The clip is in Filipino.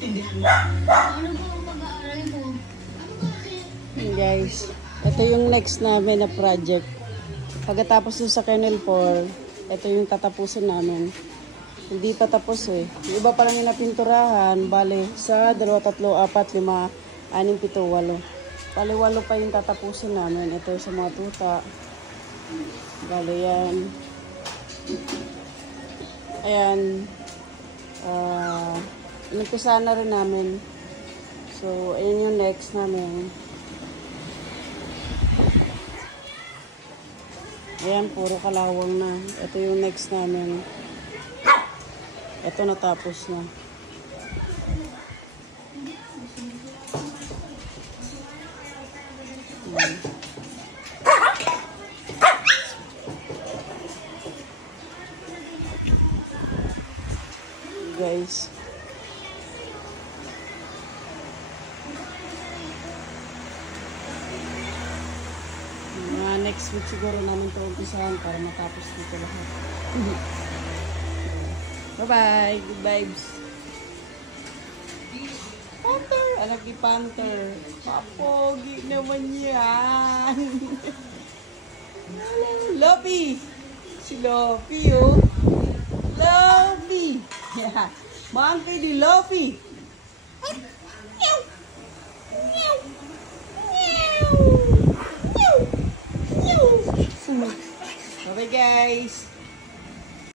Hey guys, ito yung next namin na project. Pagkatapos sa kernel 4, ito yung tatapusin namin. Hindi pa tapos eh. Yung iba pa lang yung napinturahan, bale sa 2, 3, 4, 5, 6, 7, 8. Bale 8 pa yung tatapusin namin. Ito sa mga tuta. Bale yan. Ayan. Inupisa na rin namin. So, ayun yung next namin. Ayan, puro kalawang na. Ito yung next namin. Ito natapos na. Ayan. Guys. Next week siguro namin ito umpisahan para matapos dito lahat. Bye-bye. Good vibes. Panther. Anak ni Panther. Papogi naman yan. Lopi. Si Lopi, oh. Lopi. Yeah. Monkey di Lopi.